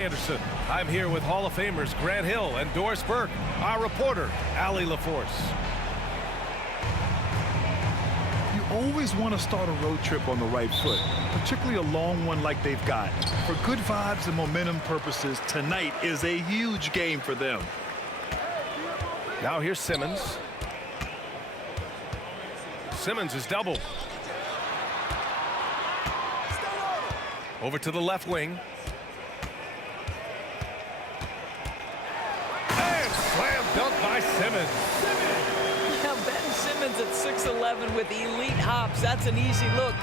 Anderson. I'm here with Hall of Famers Grant Hill and Doris Burke, our reporter, Allie LaForce. You always want to start a road trip on the right foot, particularly a long one like they've got. For good vibes and momentum purposes, tonight is a huge game for them. Now here's Simmons. Simmons is doubled. Over to the left wing. And slam dunk by Simmons. Now Ben Simmons at 6'11" with elite hops. That's an easy look.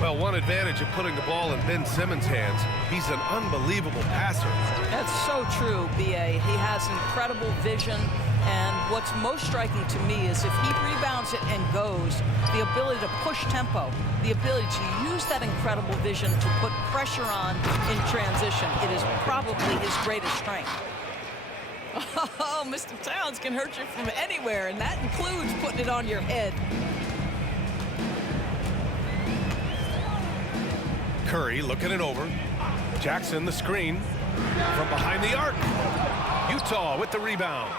Well, one advantage of putting the ball in Ben Simmons' hands, he's an unbelievable passer. That's so true, B.A. He has incredible vision, and what's most striking to me is if he rebounds it and goes, the ability to push tempo, the ability to use that incredible vision to put pressure on in transition. It is probably his greatest strength. Oh, Mr. Towns can hurt you from anywhere, and that includes putting it on your head. Curry looking it over. Jackson the screen from behind the arc. Utah with the rebound.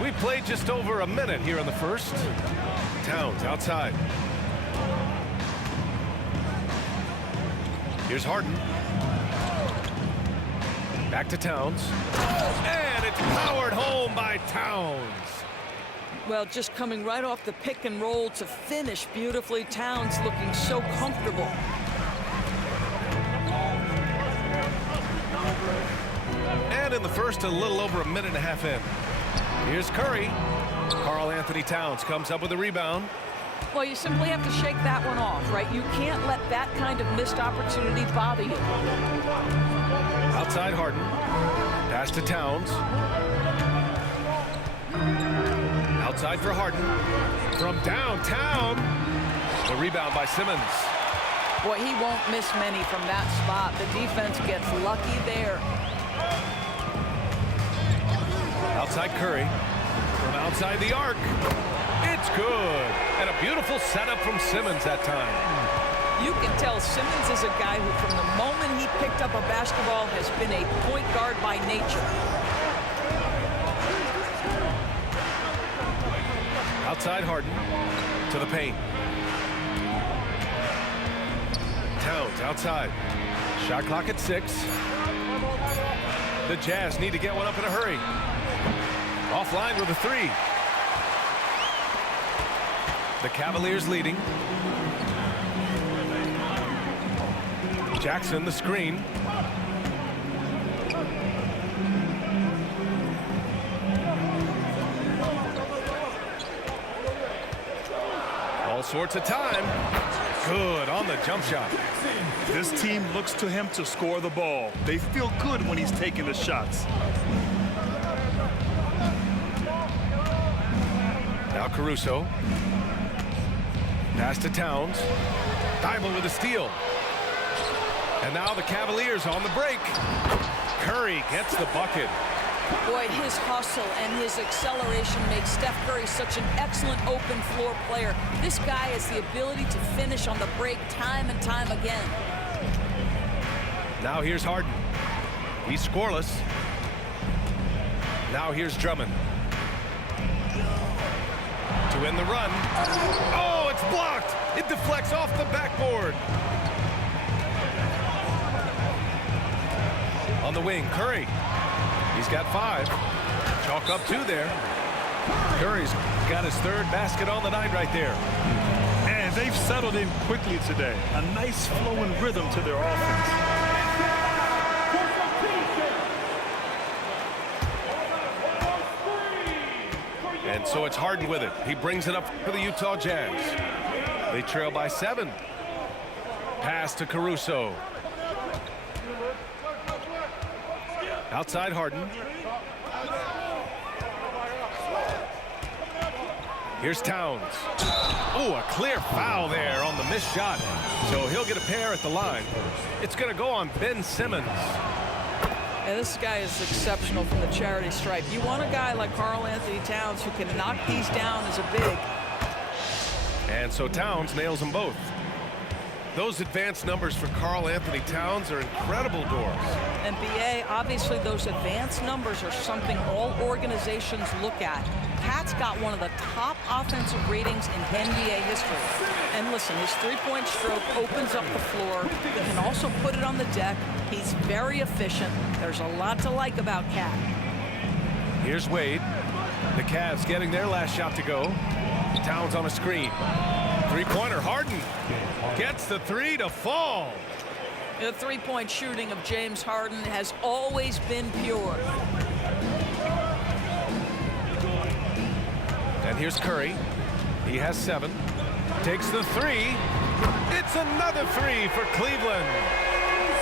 We played just over a minute here in the first. Towns outside. Here's Harden. Back to Towns. And it's powered home by Towns. Well, just coming right off the pick and roll to finish beautifully. Towns looking so comfortable. And in the first, a little over a minute and a half in. Here's Curry. Karl Anthony Towns comes up with a rebound. Well, you simply have to shake that one off, right? You can't let that kind of missed opportunity bother you. Outside Harden. Pass to Towns. Outside for Harden. From downtown. The rebound by Simmons. Boy, he won't miss many from that spot. The defense gets lucky there. Outside Curry. From outside the arc. It's good. And a beautiful setup from Simmons that time. You can tell Simmons is a guy who, from the moment he picked up a basketball, has been a point guard by nature. Outside Harden. To the paint. Towns outside. Shot clock at 6. The Jazz need to get one up in a hurry. Offline with a 3. The Cavaliers leading. Jackson the screen. All sorts of time. Good on the jump shot. This team looks to him to score the ball. They feel good when he's taking the shots. Now Caruso. Pass to Towns. Thibault with a steal. And now the Cavaliers on the break. Curry gets the bucket. Boy, his hustle and his acceleration makes Steph Curry such an excellent open floor player. This guy has the ability to finish on the break time and time again. Now here's Harden. He's scoreless. Now here's Drummond. To end the run. Oh, it's blocked. It deflects off the backboard. On the wing, Curry. He's got 5. Chalk up 2 there. Curry's got his 3rd basket on the night right there. And they've settled in quickly today. A nice flowing rhythm to their offense. And so it's Harden with it. He brings it up for the Utah Jazz. They trail by 7. Pass to Caruso. Outside Harden. Here's Towns. Oh, a clear foul there on the missed shot. So he'll get a pair at the line. It's going to go on Ben Simmons. And this guy is exceptional from the charity stripe. You want a guy like Karl Anthony Towns who can knock these down as a big. And so Towns nails them both. Those advanced numbers for Karl Anthony Towns are incredible, Doris. And BA, obviously those advanced numbers are something all organizations look at. Pat's got one of the top offensive ratings in NBA history. And listen, his three-point stroke opens up the floor. He can also put it on the deck. He's very efficient. There's a lot to like about Cat. Here's Wade. The Cavs getting their last shot to go. Towns on a screen. Three-pointer, Harden gets the three to fall. The three-point shooting of James Harden has always been pure. And here's Curry. He has 7. Takes the three. It's another three for Cleveland.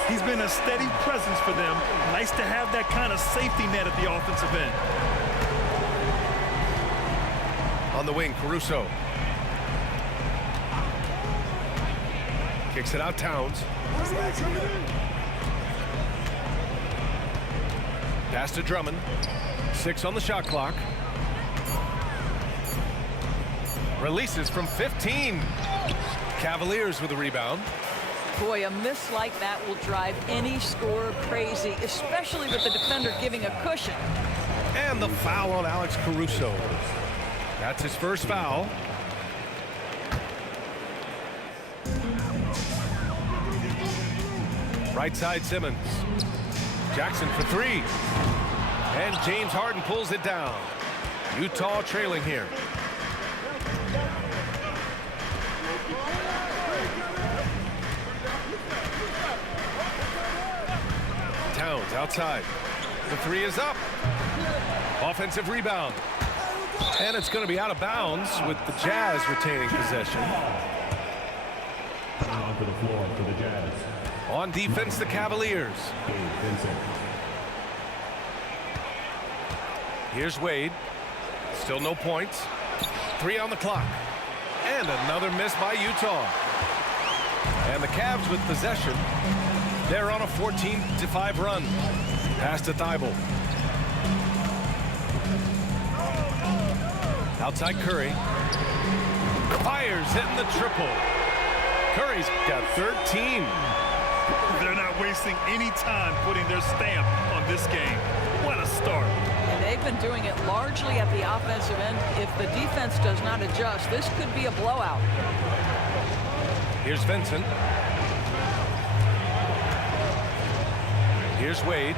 He's been a steady presence for them. Nice to have that kind of safety net at the offensive end. On the wing, Caruso. Kicks it out, Towns. Pass to Drummond. 6 on the shot clock. Releases from 15. Cavaliers with a rebound. Boy, a miss like that will drive any scorer crazy, especially with the defender giving a cushion. And the foul on Alex Caruso. That's his first foul. Right side, Simmons. Jackson for 3. And James Harden pulls it down. Utah trailing here. Towns outside. The 3 is up. Offensive rebound. And it's going to be out of bounds with the Jazz retaining possession. Onto the floor for the Jazz. On defense, the Cavaliers. Here's Wade. Still no points. 3 on the clock. And another miss by Utah. And the Cavs with possession. They're on a 14-5 run. Pass to Thibault. Outside Curry. Fires, hitting the triple. Curry's got 13. They're not wasting any time putting their stamp on this game. What a start. And they've been doing it largely at the offensive end. If the defense does not adjust, this could be a blowout. Here's Vincent. Here's Wade.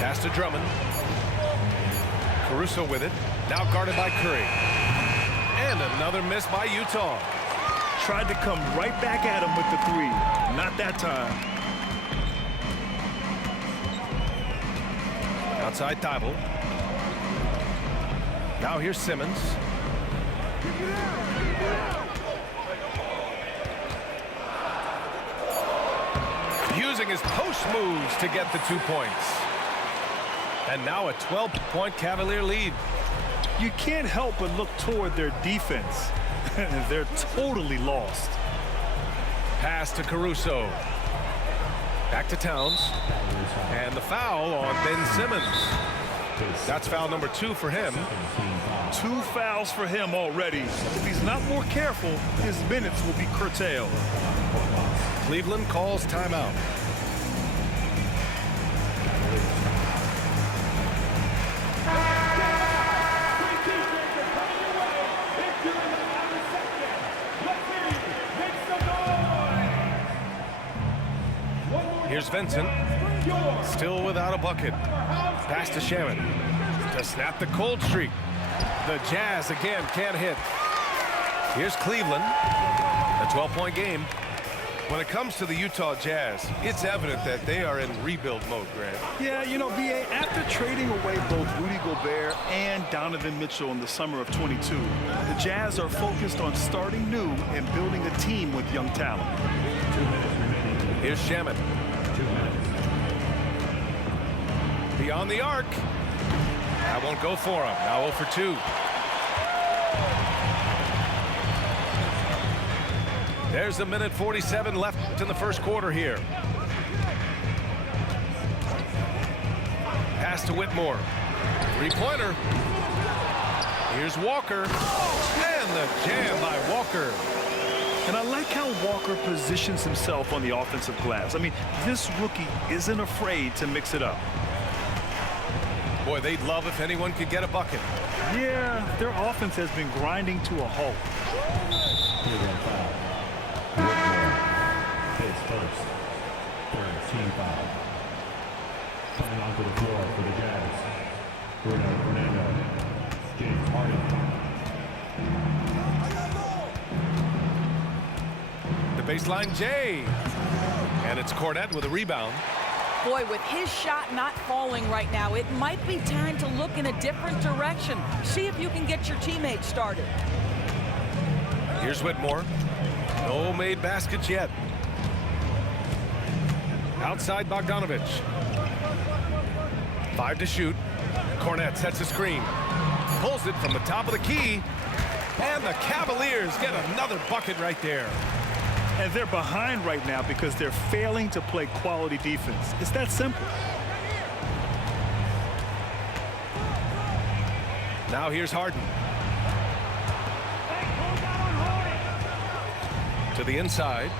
Pass to Drummond. Caruso with it. Now guarded by Curry. And another miss by Utah. Tried to come right back at him with the 3. Not that time. Outside Thibault. Now here's Simmons. Using his post moves to get the 2 points. And now a 12-point Cavalier lead. You can't help but look toward their defense. They're totally lost. Pass to Caruso. Back to Towns. And the foul on Ben Simmons. That's foul number 2 for him. 2 fouls for him already. If he's not more careful, his minutes will be curtailed. Cleveland calls timeout. Here's Vincent. Still without a bucket. Pass to Shaman to snap the cold streak. The Jazz again can't hit. Here's Cleveland. A 12-point game. When it comes to the Utah Jazz, it's evident that they are in rebuild mode, Grant. Yeah, you know, B.A., after trading away both Rudy Gobert and Donovan Mitchell in the summer of 22, the Jazz are focused on starting new and building a team with young talent. 2 minutes remaining. Here's Shaman. 2 minutes. Beyond the arc. That won't go for him. Now 0 for 2. There's a minute 47 left in the first quarter here. Pass to Whitmore. 3-pointer. Here's Walker. And the jam by Walker. And I like how Walker positions himself on the offensive glass. I mean, this rookie isn't afraid to mix it up. Boy, they'd love if anyone could get a bucket. Yeah, their offense has been grinding to a halt. Here's a foul. Whitmore hits first. Third team foul. Coming onto the floor for the Jazz. Bruno Fernando. James Harden. The baseline Jay. And it's Cornette with a rebound. Boy, with his shot not falling right now, it might be time to look in a different direction. See if you can get your teammates started. Here's Whitmore. No made baskets yet. Outside Bogdanovich. 5 to shoot. Cornette sets a screen. Pulls it from the top of the key. And the Cavaliers get another bucket right there. And they're behind right now because they're failing to play quality defense. It's that simple. Now here's Harden. To the inside.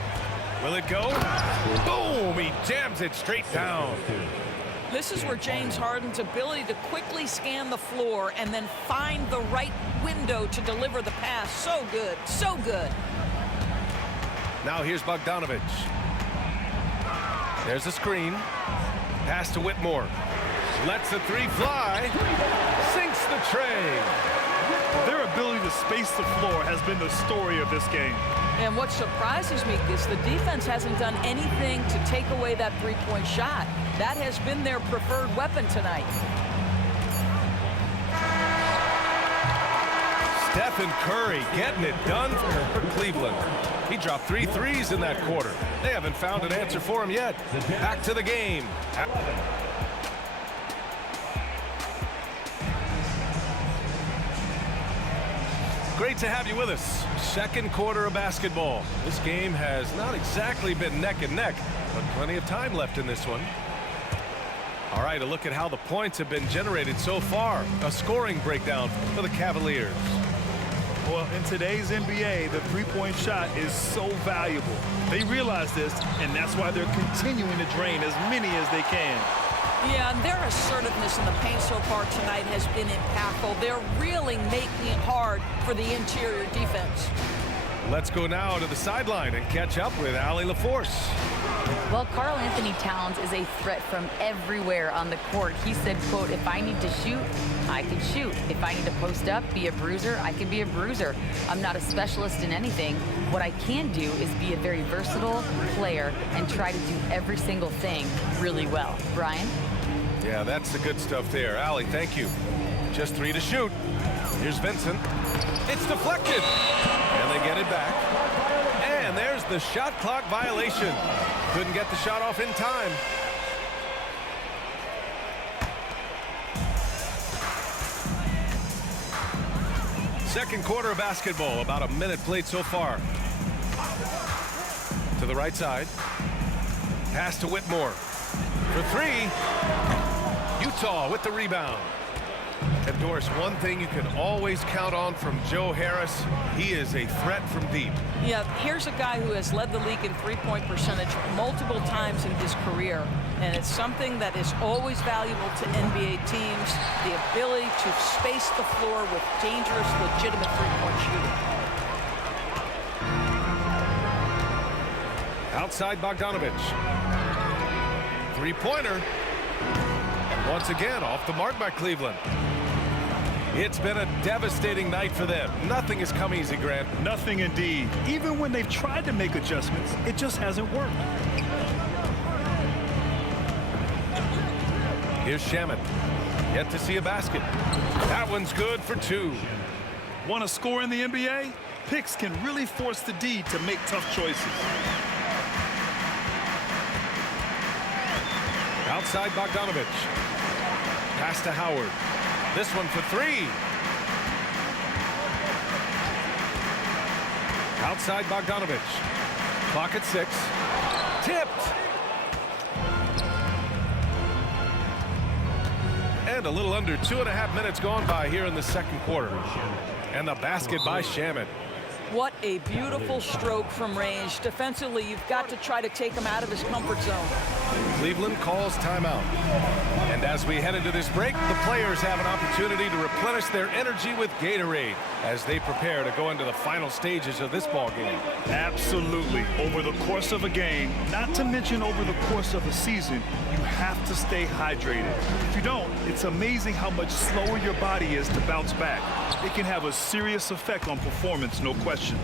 Will it go? Boom! He jams it straight down. This is where James Harden's ability to quickly scan the floor and then find the right window to deliver the pass. So good, so good. Now here's Bogdanovich. There's a screen. Pass to Whitmore. Lets the three fly. Sinks the tray. Their ability to space the floor has been the story of this game. And what surprises me is the defense hasn't done anything to take away that three-point shot. That has been their preferred weapon tonight. Stephen Curry getting it done for Cleveland. He dropped 3 threes in that quarter. They haven't found an answer for him yet. Back to the game. Great to have you with us. Second quarter of basketball. This game has not exactly been neck and neck, but plenty of time left in this one. All right, a look at how the points have been generated so far. A scoring breakdown for the Cavaliers. Well, in today's NBA, the three-point shot is so valuable. They realize this, and that's why they're continuing to drain as many as they can. Yeah, and their assertiveness in the paint so far tonight has been impactful. They're really making it hard for the interior defense. Let's go now to the sideline and catch up with Allie LaForce. Well, Karl Anthony Towns is a threat from everywhere on the court. He said, quote, if I need to shoot, I can shoot. If I need to post up, be a bruiser, I can be a bruiser. I'm not a specialist in anything. What I can do is be a very versatile player and try to do every single thing really well. Brian? Yeah, that's the good stuff there. Allie, thank you. Just 3 to shoot. Here's Vincent. It's deflected. And they get it back. And there's the shot clock violation. Couldn't get the shot off in time. Second quarter of basketball. About a minute played so far. To the right side. Pass to Whitmore. For 3. Utah with the rebound. And Doris, one thing you can always count on from Joe Harris, he is a threat from deep. Yeah, here's a guy who has led the league in three-point percentage multiple times in his career. And it's something that is always valuable to NBA teams, the ability to space the floor with dangerous, legitimate three-point shooting. Outside Bogdanovich. Three-pointer. And once again, off the mark by Cleveland. It's been a devastating night for them. Nothing has come easy, Grant. Nothing indeed. Even when they've tried to make adjustments, it just hasn't worked. Here's Shaman. Yet to see a basket. That one's good for 2. Want to score in the NBA? Picks can really force the D to make tough choices. Outside Bogdanovich. Pass to Howard. This one for 3. Outside Bogdanovich. Clock at 6. Tipped. And a little under 2.5 minutes gone by here in the second quarter. And the basket by Shaman. What a beautiful stroke from range. Defensively, you've got to try to take him out of his comfort zone. Cleveland calls timeout. And as we head into this break, the players have an opportunity to replenish their energy with Gatorade as they prepare to go into the final stages of this ball game. Absolutely. Over the course of a game, not to mention over the course of a season, you have to stay hydrated. If you don't, it's amazing how much slower your body is to bounce back. It can have a serious effect on performance, no question.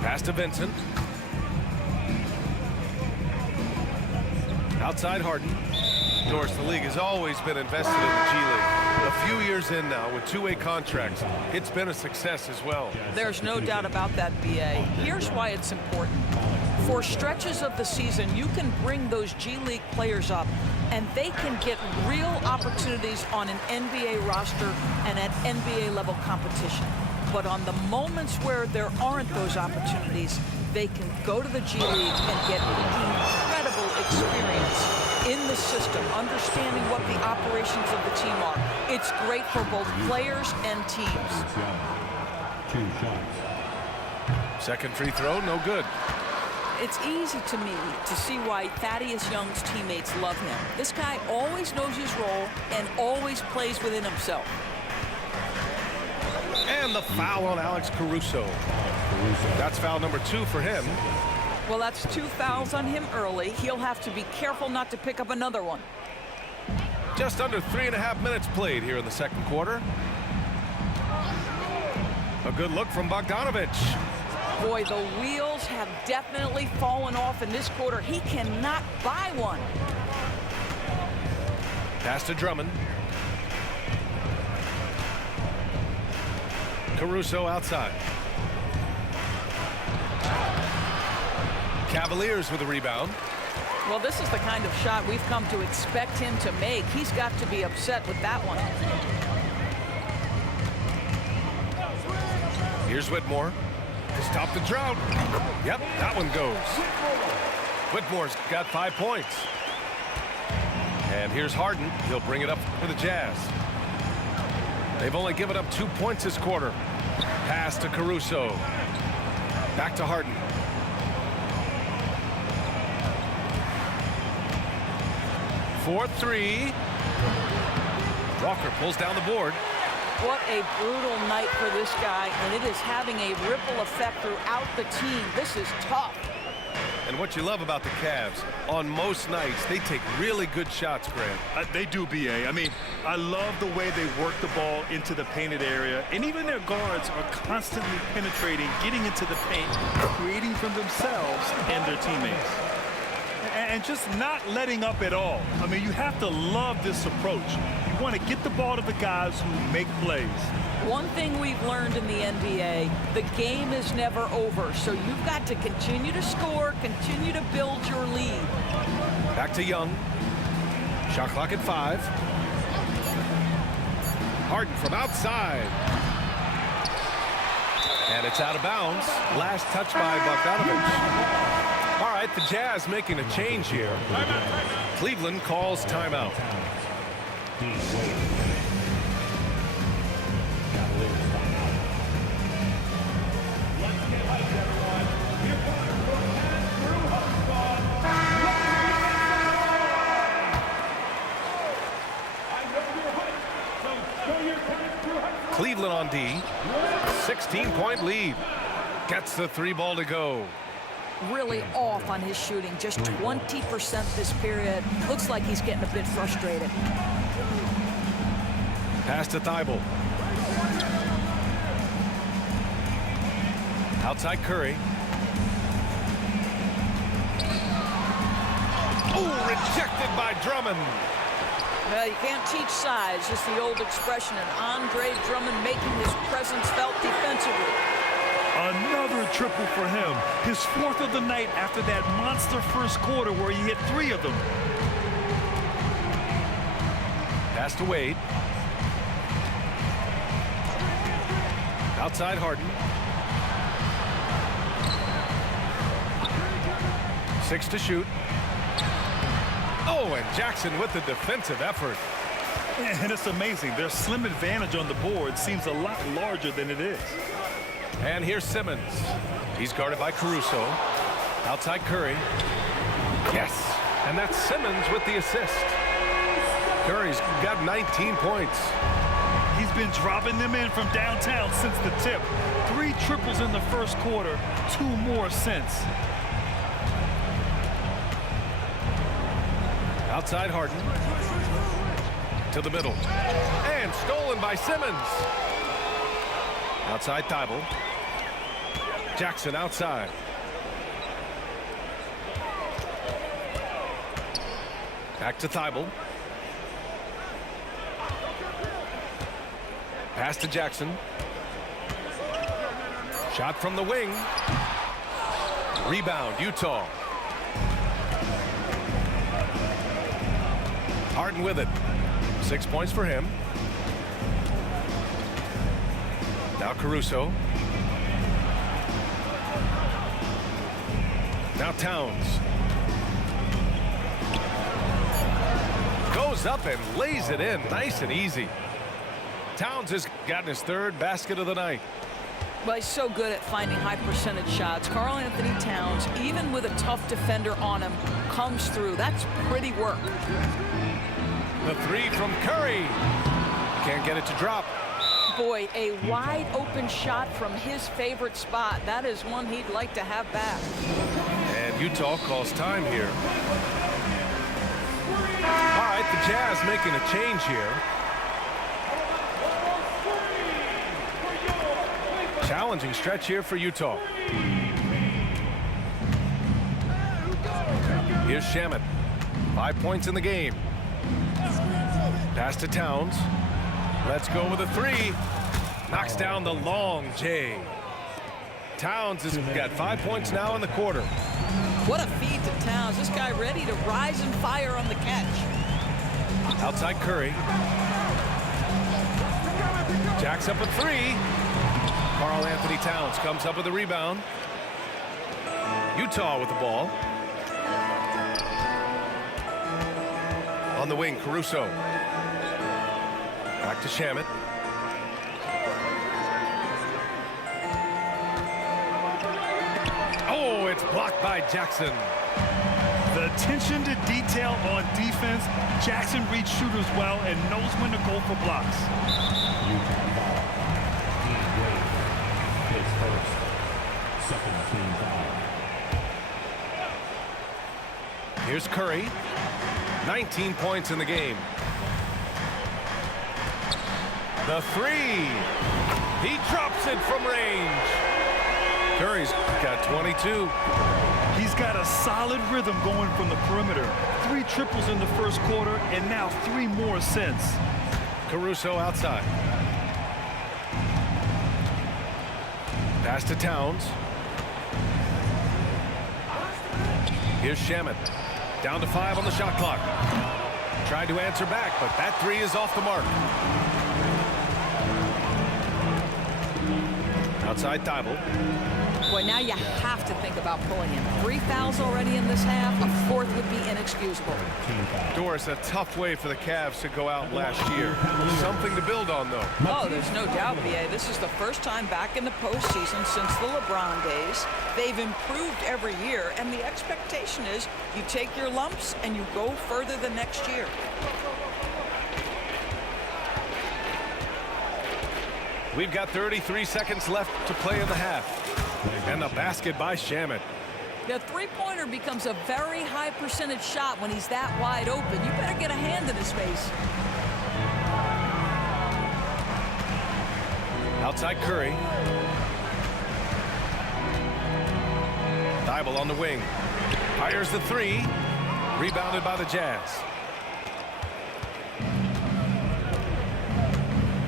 Pass to Vincent. Outside Harden. Of course, the league has always been invested in the G League. A few years in now with two-way contracts, it's been a success as well. There's no doubt about that, BA. Here's why it's important. For stretches of the season, you can bring those G League players up, and they can get real opportunities on an NBA roster and at NBA level competition. But on the moments where there aren't those opportunities, they can go to the G League and get incredible experience in the system, understanding what the operations of the team are. It's great for both players and teams. 2 shots. Second free throw, no good. It's easy to me to see why Thaddeus Young's teammates love him. This guy always knows his role and always plays within himself. And the foul on Alex Caruso. That's foul number 2 for him. Well, that's 2 fouls on him early. He'll have to be careful not to pick up another one. Just under 3.5 minutes played here in the second quarter. A good look from Bogdanovich. Boy, the wheels have definitely fallen off in this quarter. He cannot buy one. Pass to Drummond. Caruso outside. Cavaliers with a rebound. Well, this is the kind of shot we've come to expect him to make. He's got to be upset with that one. Here's Whitmore to stop the drought. Yep, that one goes. Whitmore's got 5 points. And here's Harden. He'll bring it up for the Jazz. They've only given up 2 points this quarter. Pass to Caruso. Back to Harden. For 3. Walker pulls down the board. What a brutal night for this guy, and it is having a ripple effect throughout the team. This is tough. And what you love about the Cavs, on most nights, they take really good shots, Grant. They do, BA. I mean, I love the way they work the ball into the painted area, and even their guards are constantly penetrating, getting into the paint, creating for themselves and their teammates. And just not letting up at all. I mean, you have to love this approach. You want to get the ball to the guys who make plays. One thing we've learned in the NBA, the game is never over, so you've got to continue to score, continue to build your lead. Back to Young. Shot clock at 5. Harden from outside. And it's out of bounds. Last touch by Bogdanovich. All right, the Jazz making a change here. Cleveland calls timeout. Cleveland on D. 16-point lead. Gets the 3 ball to go. Really off on his shooting, just 20% this period. Looks like he's getting a bit frustrated. Pass to Thibault. Outside Curry. Oh, rejected by Drummond. Well, you can't teach size, just the old expression, and Andre Drummond making his presence felt defensively. Another triple for him. His 4th of the night after that monster first quarter where he hit 3 of them. Pass to Wade. Outside Harden. 6 to shoot. Oh, and Jackson with the defensive effort. And it's amazing. Their slim advantage on the board seems a lot larger than it is. And here's Simmons. He's guarded by Caruso. Outside Curry. Yes. And that's Simmons with the assist. Curry's got 19 points. He's been dropping them in from downtown since the tip. 3 triples in the first quarter, 2 more since. Outside Harden. To the middle. And stolen by Simmons. Outside Thibault. Jackson outside. Back to Thibault. Pass to Jackson. Shot from the wing. Rebound, Utah. Harden with it. 6 points for him. Now Caruso. Now Towns. Goes up and lays it in nice and easy. Towns has gotten his 3rd basket of the night. Well, he's so good at finding high percentage shots. Karl Anthony Towns, even with a tough defender on him, comes through. That's pretty work. The 3 from Curry. Can't get it to drop. Boy, a wide open shot from his favorite spot. That is one he'd like to have back. And Utah calls time here. All right, the Jazz making a change here. Challenging stretch here for Utah. Here's Shamet. 5 points in the game. Pass to Towns. Let's go with a 3. Knocks down the long J. Towns has got 5 points now in the quarter. What a feed to Towns. This guy ready to rise and fire on the catch. Outside Curry. Jacks up a 3. Karl Anthony Towns comes up with a rebound. Utah with the ball. On the wing, Caruso. Back to Shamet. Oh, it's blocked by Jackson. The attention to detail on defense. Jackson reads shooters well and knows when to go for blocks. Utah ball. Team Wade. His first. Second team foul. Here's Curry. 19 points in the game. The 3. He drops it from range. Curry's got 22. He's got a solid rhythm going from the perimeter. 3 triples in the first quarter and now 3 more since. Caruso outside. Pass to Towns. Here's Shamet. Down to 5 on the shot clock. Tried to answer back, but that 3 is off the mark. Outside Thibault. Boy, now you have to think about pulling him. 3 fouls already in this half. A 4th would be inexcusable. Doris, a tough way for the Cavs to go out last year. Something to build on, though. Oh, there's no doubt, B.A. This is the first time back in the postseason since the LeBron days. They've improved every year, and the expectation is you take your lumps and you go further the next year. We've got 33 seconds left to play in the half. And the basket by Shamet. The 3-pointer becomes a very high percentage shot when he's that wide open. You better get a hand in his face. Outside Curry. Thibault on the wing. Fires the 3. Rebounded by the Jazz.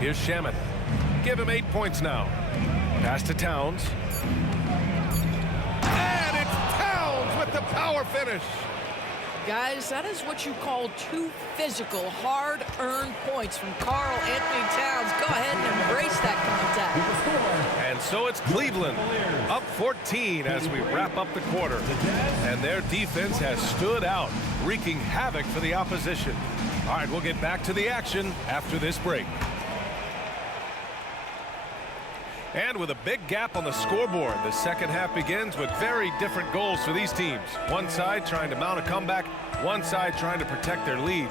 Here's Shamet. Give him 8 points now. Pass to Towns. And it's Towns with the power finish. Guys, that is what you call 2 physical, hard-earned points from Karl Anthony Towns. Go ahead and embrace that contact. And so it's Cleveland up 14 as we wrap up the quarter. And their defense has stood out, wreaking havoc for the opposition. All right, we'll get back to the action after this break. And with a big gap on the scoreboard, the second half begins with very different goals for these teams. One side trying to mount a comeback, one side trying to protect their lead.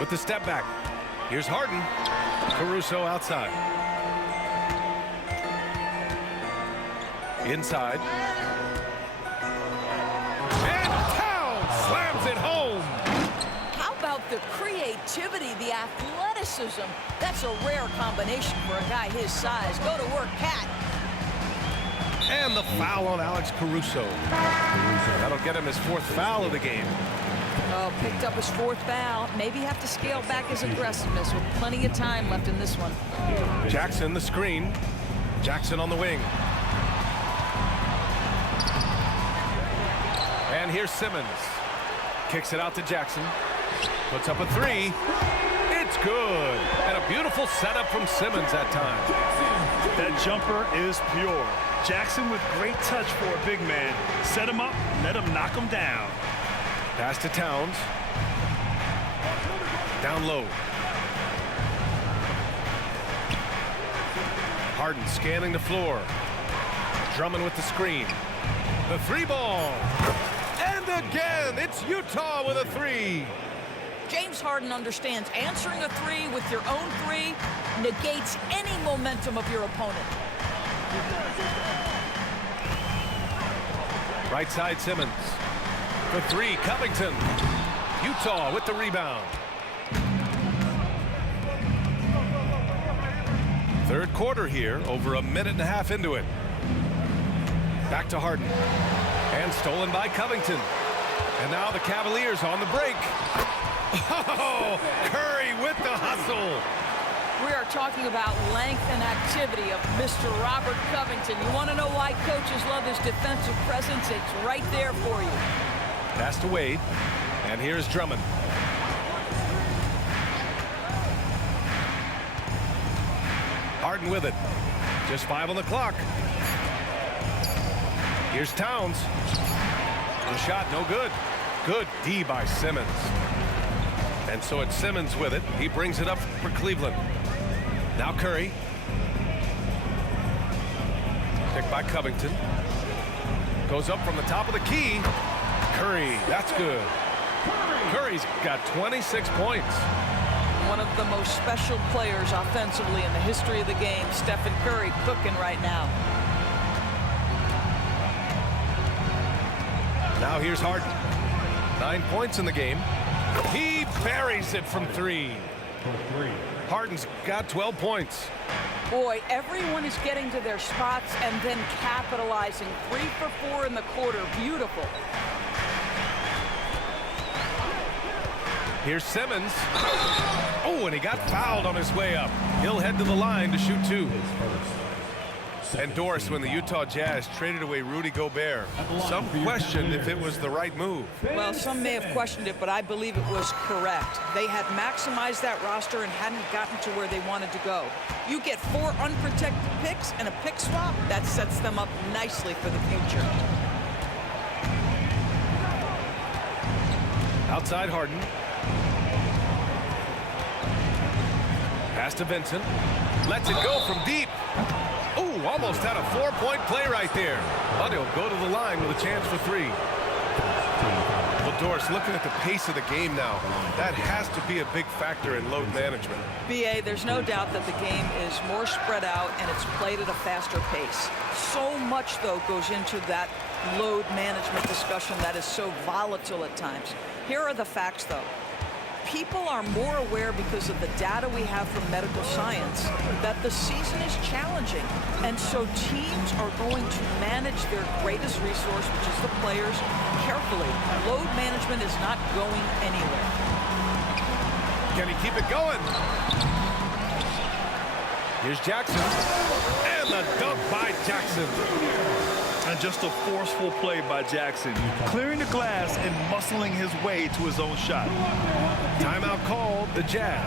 With the step back, here's Harden. Caruso outside. Inside. And Towns slams it home. How about the creativity, the athleticism? That's a rare combination for a guy his size. Go to work, Cat. And the foul on Alex Caruso. That'll get him his 4th foul of the game. Oh, picked up his 4th foul. Maybe have to scale back his aggressiveness with plenty of time left in this one. Jackson the screen. Jackson on the wing. And here's Simmons. Kicks it out to Jackson. Puts up a 3. It's good. And a beautiful setup from Simmons that time. That jumper is pure. Jackson with great touch for a big man. Set him up, let him knock him down. Pass to Towns. Down low. Harden scanning the floor. Drummond with the screen. The 3 ball. And again, it's Utah with a 3. James Harden understands answering a 3 with your own 3 negates any momentum of your opponent. Right side Simmons. For 3, Covington. Utah with the rebound. Third quarter here, over a minute and a half into it. Back to Harden. And stolen by Covington. And now the Cavaliers on the break. Oh, Curry with the hustle. We are talking about length and activity of Mr. Robert Covington. You want to know why coaches love his defensive presence? It's right there for you. Pass to Wade. And here's Drummond. Harden with it. Just 5 on the clock. Here's Towns. The shot no good. Good D by Simmons. And so it's Simmons with it. He brings it up for Cleveland. Now Curry. Picked by Covington. Goes up from the top of the key. Curry, that's good. Curry's got 26 points. One of the most special players offensively in the history of the game, Stephen Curry, cooking right now. Now here's Harden. 9 points in the game. He buries it from 3. Harden's got 12 points. Boy, everyone is getting to their spots and then capitalizing. 3 for 4 in the quarter. Beautiful. Here's Simmons. Oh, and he got fouled on his way up. He'll head to the line to shoot 2. Endorsed when the Utah Jazz traded away Rudy Gobert. Some questioned if it was the right move. Well, some may have questioned it, but I believe it was correct. They had maximized that roster and hadn't gotten to where they wanted to go. You get 4 unprotected picks and a pick swap, that sets them up nicely for the future. Outside Harden. Pass to Vincent. Lets it go from deep. Ooh, almost had a 4-point play right there. But he'll go to the line with a chance for 3. Well, Doris, looking at the pace of the game now, that has to be a big factor in load management. BA, there's no doubt that the game is more spread out and it's played at a faster pace. So much, though, goes into that load management discussion that is so volatile at times. Here are the facts, though. People are more aware because of the data we have from medical science that the season is challenging. And so teams are going to manage their greatest resource, which is the players, carefully. Load management is not going anywhere. Can he keep it going? Here's Jackson. And the dunk by Jackson. And just a forceful play by Jackson, clearing the glass and muscling his way to his own shot. Timeout called, the Jazz.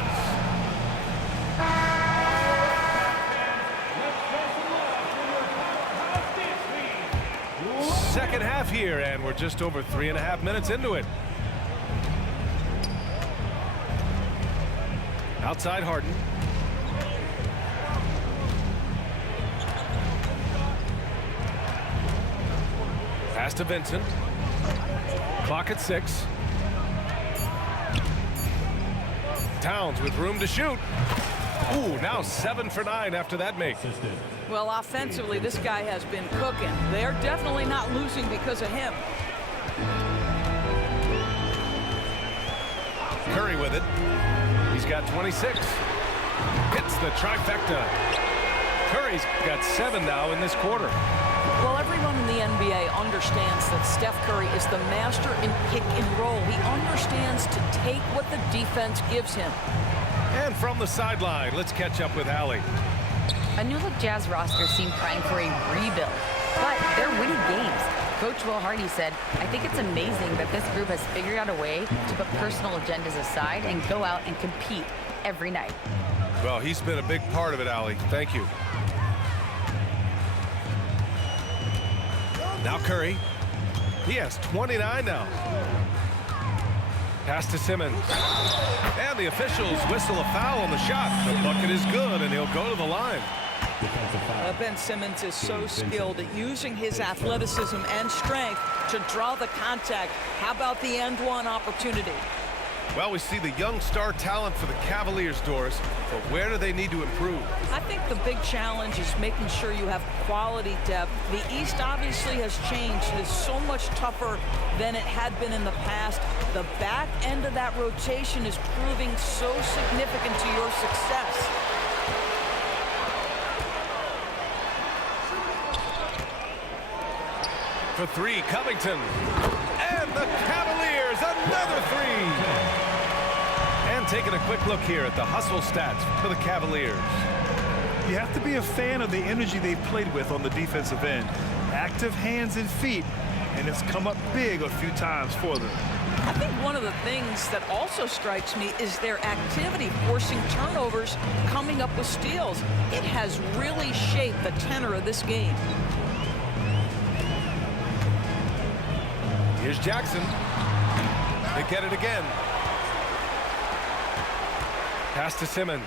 Second half here, and we're just over 3.5 minutes into it. Outside Harden. Pass to Vincent. Clock at 6. Towns with room to shoot. Ooh, now 7 for 9 after that make. Well, offensively, this guy has been cooking. They're definitely not losing because of him. Curry with it. He's got 26. Hits the trifecta. Curry's got 7 now in this quarter. Well, everyone in the NBA understands that Steph Curry is the master in pick and roll. He understands to take what the defense gives him. And from the sideline, let's catch up with Allie. A new-look Jazz roster seemed primed for a rebuild, but they're winning games. Coach Will Hardy said, "I think it's amazing that this group has figured out a way to put personal agendas aside and go out and compete every night." Well, he's been a big part of it, Allie. Thank you. Now Curry. He has 29 now. Pass to Simmons. And the officials whistle a foul on the shot. The bucket is good, and he'll go to the line. Ben Simmons is so skilled at using his athleticism and strength to draw the contact. How about the end one opportunity? Well, we see the young star talent for the Cavaliers, Doris, but where do they need to improve? I think the big challenge is making sure you have quality depth. The East obviously has changed. It is so much tougher than it had been in the past. The back end of that rotation is proving so significant to your success. For 3, Covington. And the Cavaliers, another 3. And taking a quick look here at the hustle stats for the Cavaliers. You have to be a fan of the energy they've played with on the defensive end. Active hands and feet, and it's come up big a few times for them. I think one of the things that also strikes me is their activity forcing turnovers, coming up with steals. It has really shaped the tenor of this game. Here's Jackson. They get it again. Pass to Simmons.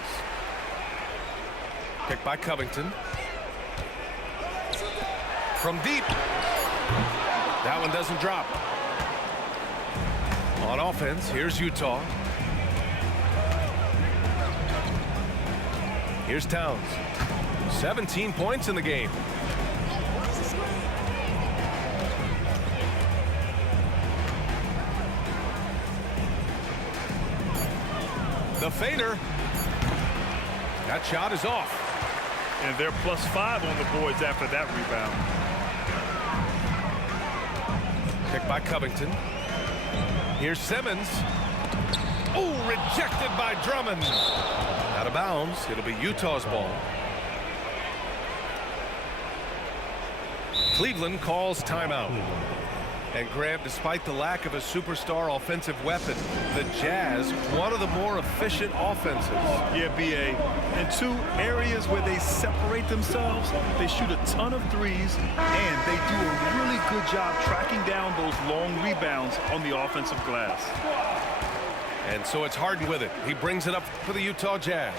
Picked by Covington. From deep. That one doesn't drop. On offense, here's Utah. Here's Towns. 17 points in the game. The fader. That shot is off. And they're +5 on the boards after that rebound. Picked by Covington. Here's Simmons. Oh, rejected by Drummond. Out of bounds. It'll be Utah's ball. Cleveland calls timeout. And Graham, despite the lack of a superstar offensive weapon, the Jazz, one of the more efficient offenses. Yeah, BA. In 2 areas where they separate themselves, they shoot a ton of threes, and they do a really good job tracking down those long rebounds on the offensive glass. And so it's Harden with it. He brings it up for the Utah Jazz.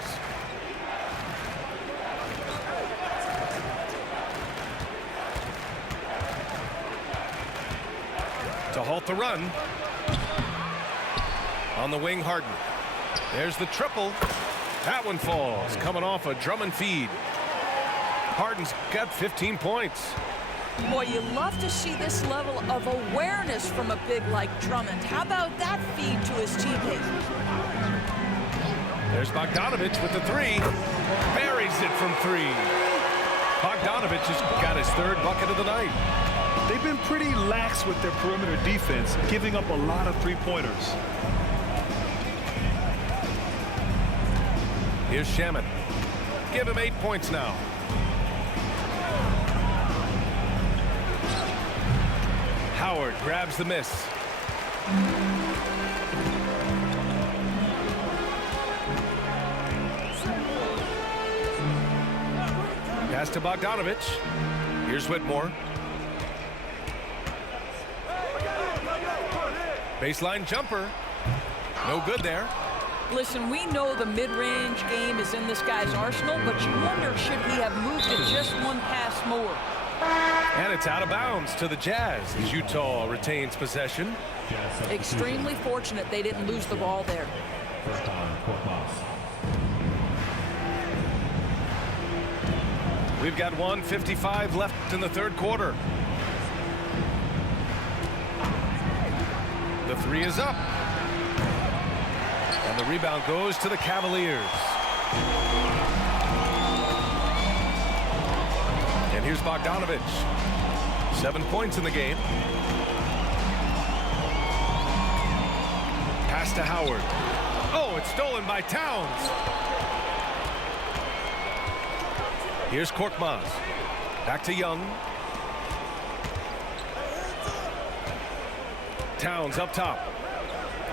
To halt the run. On the wing, Harden. There's the triple. That one falls, coming off a Drummond feed. Harden's got 15 points. Boy, you love to see this level of awareness from a big like Drummond. How about that feed to his teammate? There's Bogdanovich with the 3. Buries it from 3. Bogdanovich has got his 3rd bucket of the night. They've been pretty lax with their perimeter defense, giving up a lot of 3-pointers. Here's Shaman. Give him 8 points now. Howard grabs the miss. Pass to Bogdanovich. Here's Whitmore. Baseline jumper. No good there. Listen, we know the mid-range game is in this guy's arsenal, but you wonder, should he have moved it just one pass more? And it's out of bounds to the Jazz as Utah retains possession. Extremely fortunate they didn't lose the ball there. First time, Korkmaz. We've got 1:55 left in the third quarter. The three is up. And the rebound goes to the Cavaliers. And here's Bogdanovich. 7 points in the game. Pass to Howard. Oh, it's stolen by Towns. Here's Korkmaz. Back to Young. Towns up top.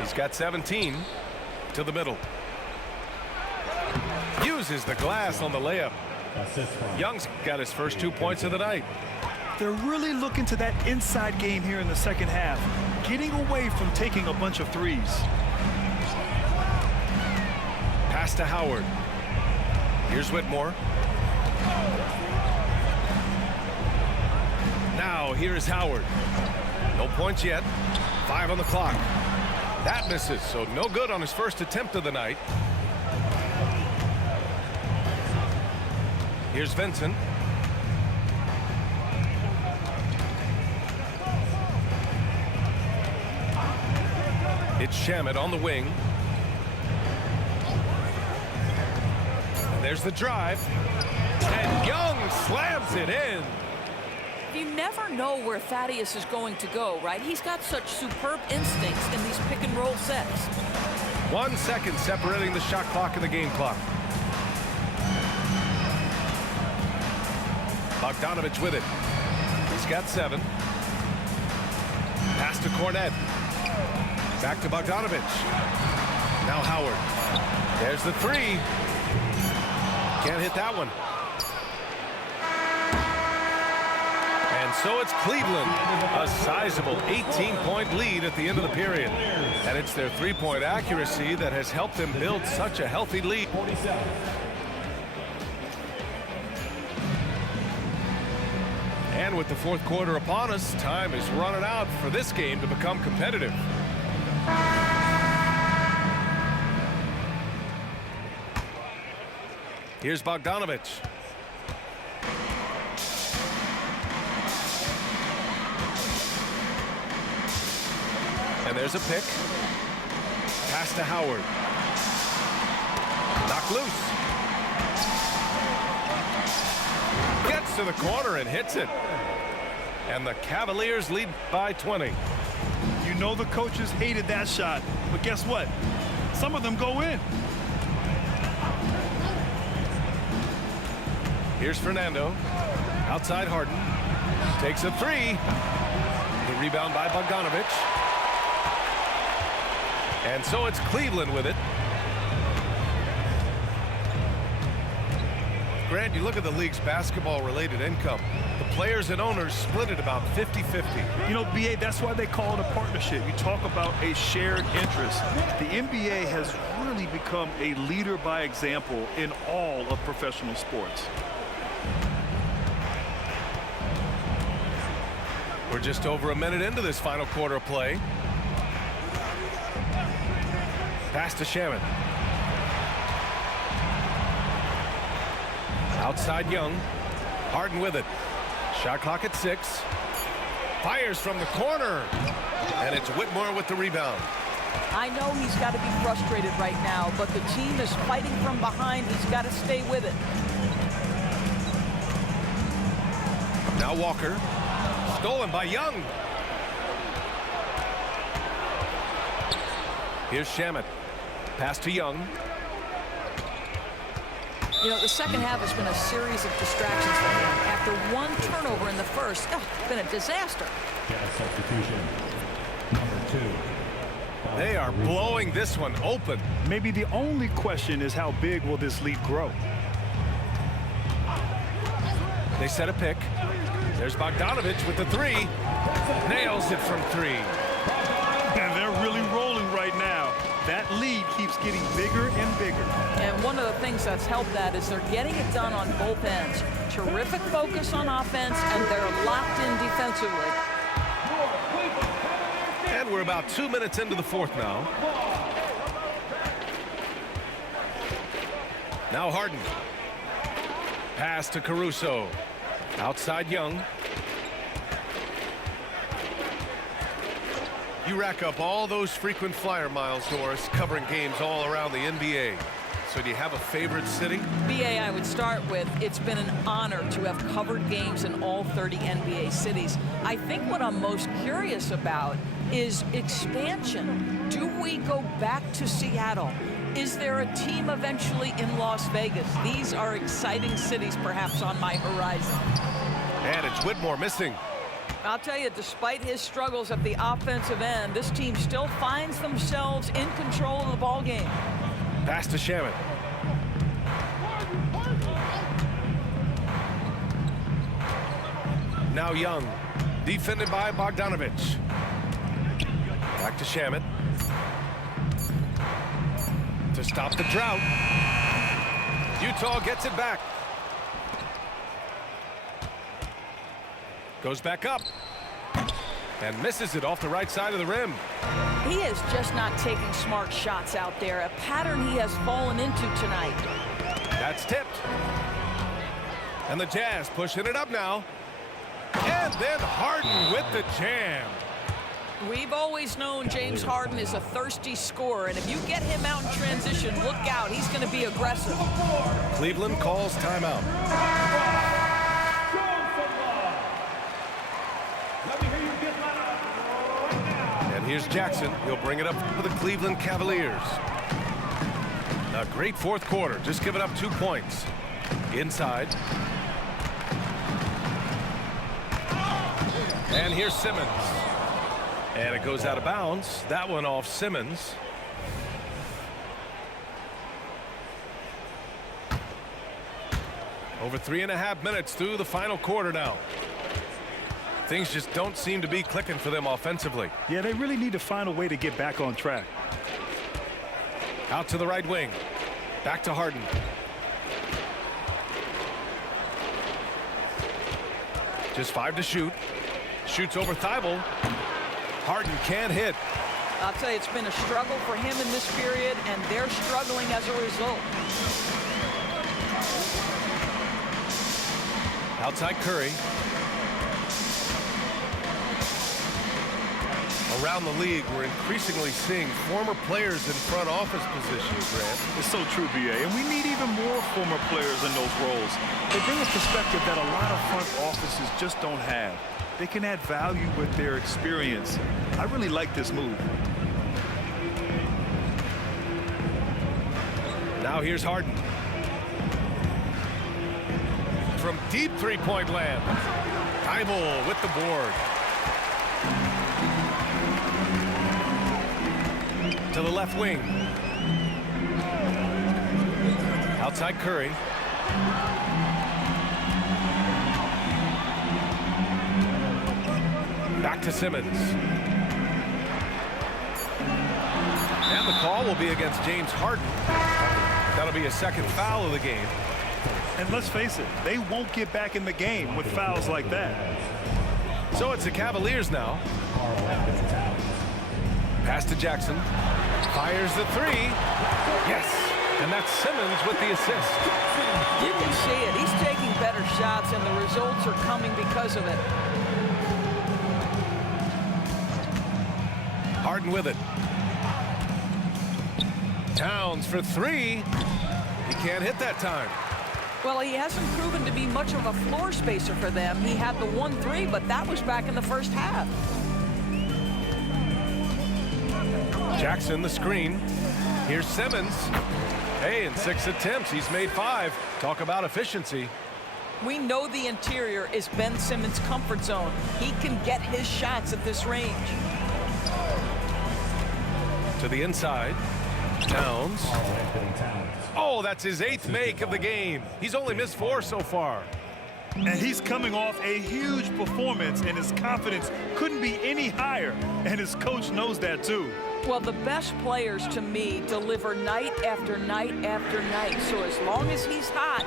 He's got 17. To the middle. Uses the glass on the layup. Young's got his first 2 points of the night. They're really looking to that inside game here in the second half, getting away from taking a bunch of threes. Pass to Howard. Here's Whitmore. Now here's Howard. No points yet. 5 on the clock. That misses, so no good on his first attempt of the night. Here's Vincent. It's Shamet on the wing. And there's the drive. And Young slams it in. You never know where Thaddeus is going to go, right? He's got such superb instincts in these pick and roll sets. 1 second separating the shot clock and the game clock. Bogdanovich with it. He's got 7. Pass to Cornet. Back to Bogdanovich. Now Howard. There's the 3. Can't hit that one. And so it's Cleveland, a sizable 18-point lead at the end of the period. And it's their three-point accuracy that has helped them build such a healthy lead. 47. And with the fourth quarter upon us, time is running out for this game to become competitive. Here's Bogdanovich. And there's a pick. Pass to Howard. Knocked loose. Gets to the corner and hits it. And the Cavaliers lead by 20. You know the coaches hated that shot, but guess what? Some of them go in. Here's Fernando. Outside Harden. Takes a 3. The rebound by Bogdanovich. And so it's Cleveland with it. Grant, you look at the league's basketball-related income. The players and owners split it about 50-50. You know, BA, that's why they call it a partnership. You talk about a shared interest. The NBA has really become a leader by example in all of professional sports. We're just over a minute into this final quarter of play. Pass to Shamet. Outside Young. Harden with it. Shot clock at 6. Fires from the corner. And it's Whitmore with the rebound. I know he's got to be frustrated right now, but the team is fighting from behind. He's got to stay with it. Now Walker. Stolen by Young. Here's Shamet. Pass to Young. You know, the second half has been a series of distractions for him. After one turnover in the first, it's been a disaster. Jazz substitution. Number 2. They are blowing this one open. Maybe the only question is how big will this lead grow? They set a pick. There's Bogdanovich with the 3. Nails it from 3. And they're really rolling right now. That lead keeps getting bigger and bigger. And one of the things that's helped that is they're getting it done on both ends. Terrific focus on offense, and they're locked in defensively. And we're about 2 minutes into the fourth now. Now Harden. Pass to Caruso. Outside Young. You rack up all those frequent flyer miles, Doris, covering games all around the NBA. So do you have a favorite city? BA, I would start with, it's been an honor to have covered games in all 30 NBA cities. I think what I'm most curious about is expansion. Do we go back to Seattle? Is there a team eventually in Las Vegas? These are exciting cities perhaps on my horizon. And it's Whitmore missing. I'll tell you, despite his struggles at the offensive end, this team still finds themselves in control of the ball game. Pass to Shaman. Now Young, defended by Bogdanovich. Back to Shaman. To stop the drought. Utah gets it back. Goes back up. And misses it off the right side of the rim. He is just not taking smart shots out there, a pattern he has fallen into tonight. That's tipped. And the Jazz pushing it up now. And then Harden with the jam. We've always known James Harden is a thirsty scorer, and if you get him out in transition, look out. He's going to be aggressive. Cleveland calls timeout. And here's Jackson. He'll bring it up for the Cleveland Cavaliers. A great fourth quarter, just giving up 2 points. Inside. And here's Simmons. And it goes out of bounds. That one off Simmons. Over 3.5 minutes through the final quarter now. Things just don't seem to be clicking for them offensively. Yeah, they really need to find a way to get back on track. Out to the right wing. Back to Harden. Just 5 to shoot. Shoots over Thibault. Harden can't hit. I'll tell you, it's been a struggle for him in this period, and they're struggling as a result. Outside Curry. Around the league, we're increasingly seeing former players in front office positions, Grant. It's so true, BA, and we need even more former players in those roles. They bring a perspective that a lot of front offices just don't have. They can add value with their experience. I really like this move. Now here's Harden. From deep three-point land. Thibault with the board. To the left wing. Outside Curry. Back to Simmons. And the call will be against James Harden. That'll be a second foul of the game. And let's face it, they won't get back in the game with fouls like that. So it's the Cavaliers now. Pass to Jackson. Fires the three. Yes. And that's Simmons with the assist. You can see it. He's taking better shots, and the results are coming because of it. Harden with it. Towns for three. He can't hit that time. Well, he hasn't proven to be much of a floor spacer for them. He had the 1-3, but that was back in the first half. Jackson, the screen. Here's Simmons. Hey, in 6 attempts, he's made 5. Talk about efficiency. We know the interior is Ben Simmons' comfort zone. He can get his shots at this range. To the inside. Towns. Oh, that's his 8th make of the game. He's only missed 4 so far. And he's coming off a huge performance, and his confidence couldn't be any higher. And his coach knows that, too. Well, the best players to me deliver night after night after night. So as long as he's hot,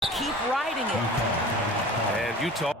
keep riding it. And Utah.